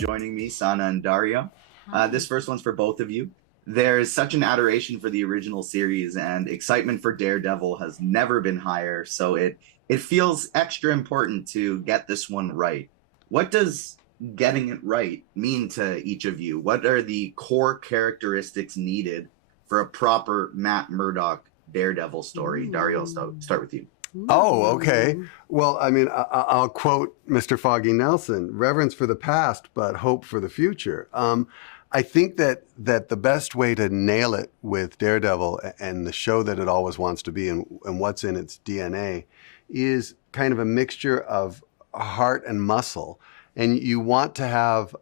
joining me, Sana and Dario. This first one's for both of you. There's such an adoration for the original series, and excitement for Daredevil has never been higher, so it feels extra important to get this one right. What does getting it right mean to each of you? What are the core characteristics needed for a proper Matt Murdock Daredevil story? Dario, start with you. Oh, okay. Well, I mean, I'll quote Mr. Foggy Nelson, reverence for the past, but hope for the future. I think that the best way to nail it with Daredevil and the show that it always wants to be and what's in its DNA is kind of a mixture of heart and muscle. And you want to have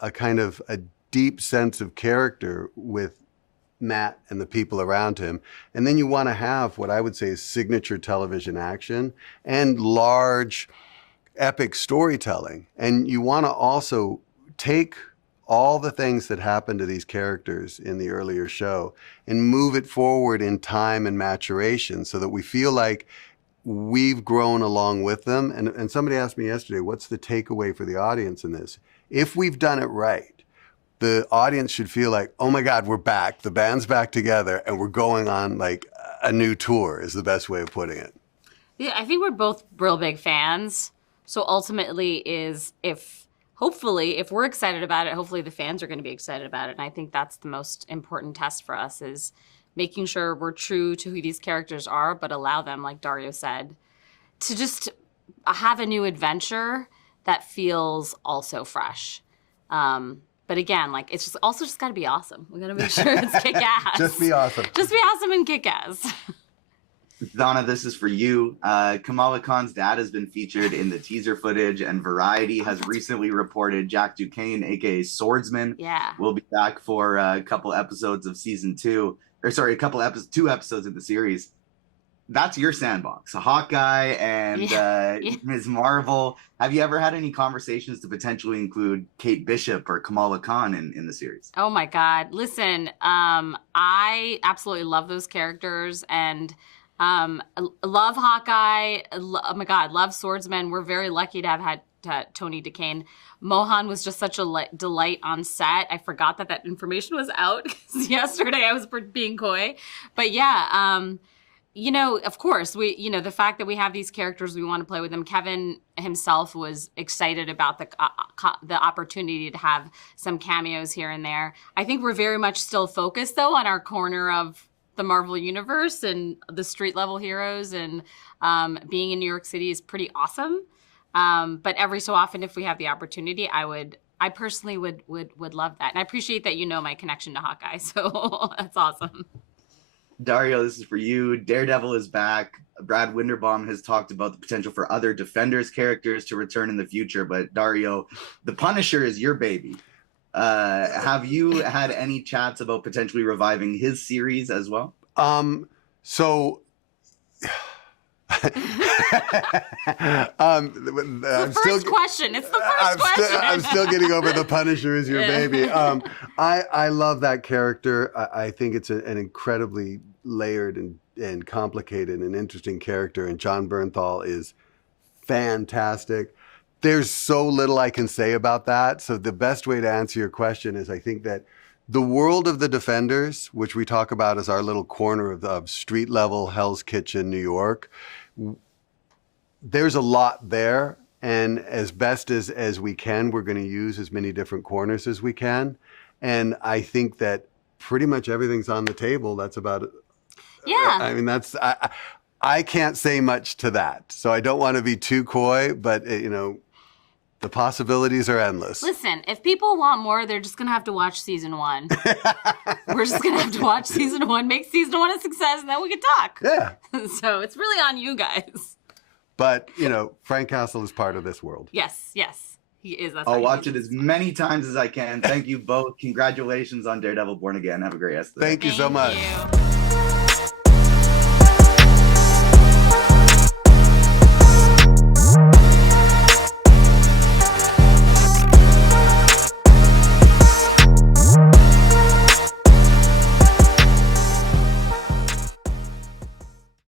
a kind of a deep sense of character with Matt and the people around him. And then you want to have what I would say is signature television action and large epic storytelling. And you want to also take all the things that happened to these characters in the earlier show and move it forward in time and maturation so that we feel like we've grown along with them. And somebody asked me yesterday, what's the takeaway for the audience in this? If we've done it right, the audience should feel like, oh my God, we're back. The band's back together and we're going on like a new tour is the best way of putting it. Yeah, I think we're both real big fans. So ultimately hopefully, if we're excited about it, hopefully the fans are going to be excited about it. And I think that's the most important test for us is making sure we're true to who these characters are, but allow them, like Dario said, to just have a new adventure that feels also fresh. But again, like it's just got to be awesome. We got to make sure it's kick-ass. Just be awesome. Just be awesome and kick-ass. Donna, this is for you. Kamala Khan's dad has been featured in the teaser footage, and Variety has recently reported Jack Duquesne, aka Swordsman, will be back for a couple episodes of season 2. Or sorry, 2 episodes of the series. That's your sandbox. Hawkeye and Ms. Marvel. Have you ever had any conversations to potentially include Kate Bishop or Kamala Khan in the series? Oh my God. Listen, I absolutely love those characters and love Hawkeye. Oh my God, love Swordsman. We're very lucky to have had Tony DeCane. Mohan was just such a delight on set. I forgot that information was out because yesterday I was being coy. But yeah, of course, the fact that we have these characters, we want to play with them. Kevin himself was excited about the opportunity to have some cameos here and there. I think we're very much still focused, though, on our corner of the Marvel Universe and the street level heroes, and being in New York City is pretty awesome. But every so often, if we have the opportunity, I personally would love that. And I appreciate that my connection to Hawkeye, so that's awesome. Dario, this is for you. Daredevil is back. Brad Winderbaum has talked about the potential for other Defenders characters to return in the future, but Dario, the Punisher is your baby. Have you had any chats about potentially reviving his series as well? So It's the first question. I'm still getting over the Punisher is your baby. I love that character. I think it's an incredibly layered and complicated and interesting character. And John Bernthal is fantastic. There's so little I can say about that. So the best way to answer your question is I think that the world of the Defenders, which we talk about as our little corner of street level Hell's Kitchen, New York, there's a lot there. And as best as we can, we're going to use as many different corners as we can. And I think that pretty much everything's on the table. That's about it. Yeah. I mean, I can't say much to that. So I don't want to be too coy, but the possibilities are endless. Listen, if people want more, they're just going to have to watch season 1. We're just going to have to watch season 1, make season 1 a success, and then we can talk. Yeah. So it's really on you guys. But, Frank Castle is part of this world. Yes. He is. I'll watch it as many times as I can. Thank you both. Congratulations on Daredevil Born Again. Have a great rest of the day. Thank you so much. Thank you.